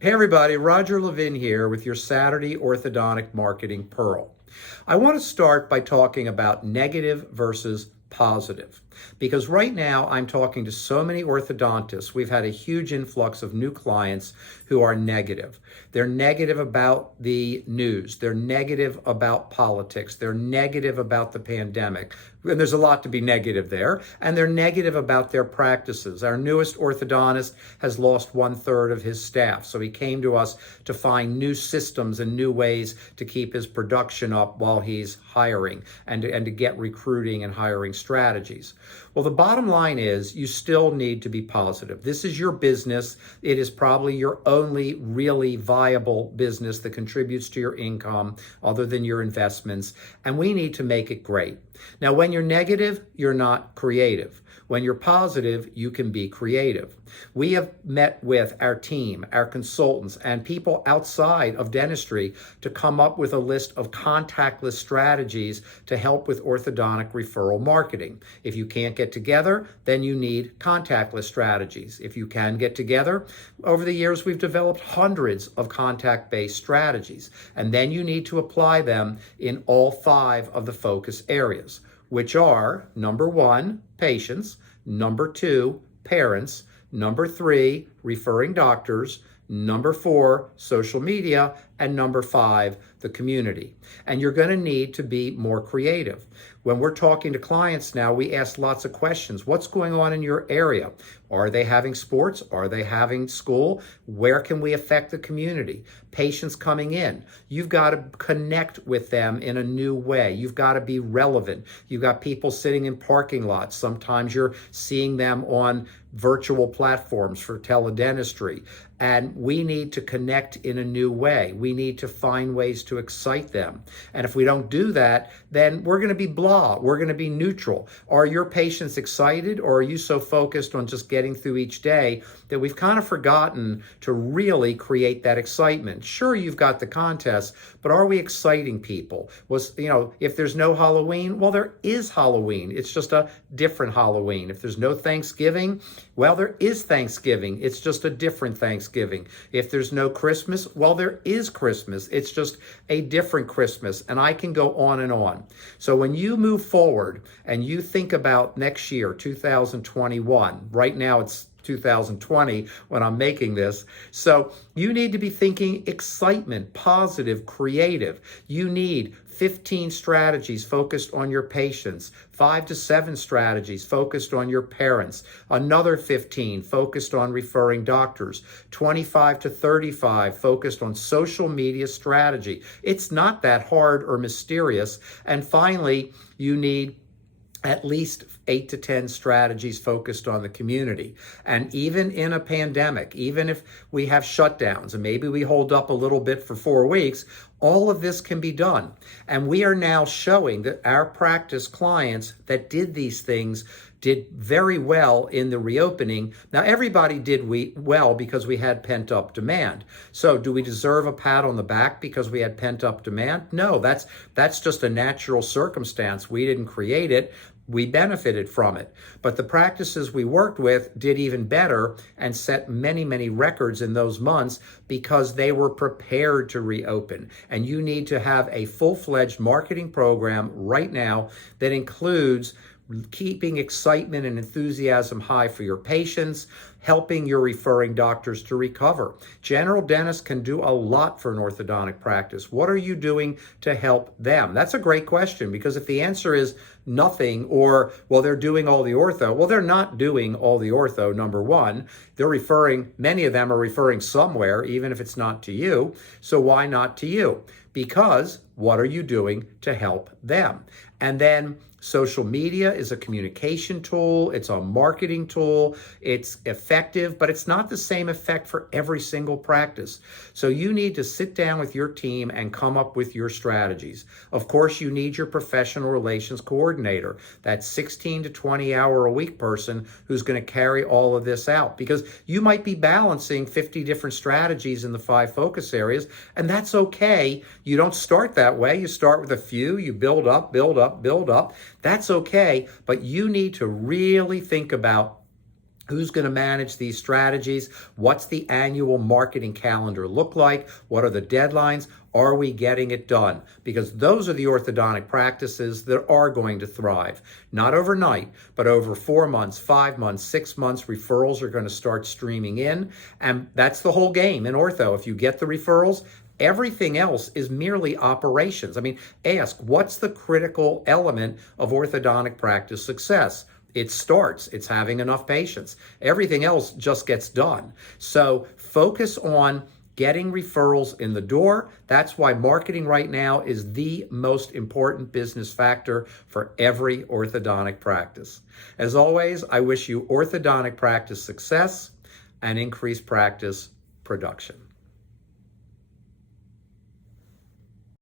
Hey everybody, Roger Levin here with your Saturday Orthodontic Marketing Pearl. I want to start by talking about negative versus positive, because right now I'm talking to so many orthodontists. We've had a huge influx of new clients who are negative. They're negative about the news. They're negative about politics. They're negative about the pandemic. And there's a lot to be negative there. And they're negative about their practices. Our newest orthodontist has lost 1/3 of his staff. So he came to us to find new systems and new ways to keep his production up while he's hiring and to get recruiting and hiring strategies. Well, the bottom line is you still need to be positive. This is your business. It is probably your only really viable business that contributes to your income other than your investments. And we need to make it great. Now, when you're negative, you're not creative. When you're positive, you can be creative. We have met with our team, our consultants, and people outside of dentistry to come up with a list of contactless strategies to help with orthodontic referral marketing. If you can't get together, then you need contactless strategies. If you can get together, over the years, we've developed hundreds of contact-based strategies, and then you need to apply them in all 5 of the focus areas, which are number 1, patients, number 2, parents, number 3, referring doctors, number 4, social media, and number 5, the community. And you're going to need to be more creative. When we're talking to clients now, we ask lots of questions. What's going on in your area? Are they having sports? Are they having school? Where can we affect the community? Patients coming in. You've got to connect with them in a new way. You've got to be relevant. You've got people sitting in parking lots. Sometimes you're seeing them on virtual platforms for teledentistry. And we need to connect in a new way. We need to find ways to excite them. And if we don't do that, then we're going to be blah. We're going to be neutral. Are your patients excited, or are you so focused on just getting through each day that we've kind of forgotten to really create that excitement? Sure, you've got the contest, but are we exciting people? If there's no Halloween, well, there is Halloween. It's just a different Halloween. If there's no Thanksgiving, well, there is Thanksgiving. It's just a different Thanksgiving. If there's no Christmas, well, there is Christmas. It's just a different Christmas. And I can go on and on. So when you move forward and you think about next year, 2021, right now it's 2020 when I'm making this. So you need to be thinking excitement, positive, creative. You need 15 strategies focused on your patients, 5 to 7 strategies focused on your parents, another 15 focused on referring doctors, 25 to 35 focused on social media strategy. It's not that hard or mysterious. And finally, you need at least 8 to 10 strategies focused on the community. And even in a pandemic, even if we have shutdowns and maybe we hold up a little bit for 4 weeks, all of this can be done. And we are now showing that our practice clients that did these things did very well in the reopening. Now, everybody did well because we had pent-up demand. So do we deserve a pat on the back because we had pent-up demand? No, that's just a natural circumstance. We didn't create it. We benefited from it. But the practices we worked with did even better and set many, many records in those months because they were prepared to reopen. And you need to have a full-fledged marketing program right now that includes keeping excitement and enthusiasm high for your patients, helping your referring doctors to recover. General dentists can do a lot for an orthodontic practice. What are you doing to help them? That's a great question, because if the answer is nothing, or, well, they're doing all the ortho, well, they're not doing all the ortho, number one. Many of them are referring somewhere, even if it's not to you. So why not to you? Because what are you doing to help them? And then social media is a communication tool. It's a marketing tool. It's effective, but it's not the same effect for every single practice. So you need to sit down with your team and come up with your strategies. Of course, you need your professional relations coordinator, that 16 to 20 hour a week person who's going to carry all of this out, because you might be balancing 50 different strategies in the 5 focus areas, and that's okay. You don't start that way. You start with a few, you build up, build up, build up. That's okay, but you need to really think about Who's going to manage these strategies? What's the annual marketing calendar look like? What are the deadlines? Are we getting it done? Because those are the orthodontic practices that are going to thrive. Not overnight, but over 4 months, 5 months, 6 months, referrals are going to start streaming in. And that's the whole game in ortho. If you get the referrals, everything else is merely operations. I mean, ask, what's the critical element of orthodontic practice success? It starts. It's having enough patients. Everything else just gets done. So focus on getting referrals in the door. That's why marketing right now is the most important business factor for every orthodontic practice. As always, I wish you orthodontic practice success and increased practice production.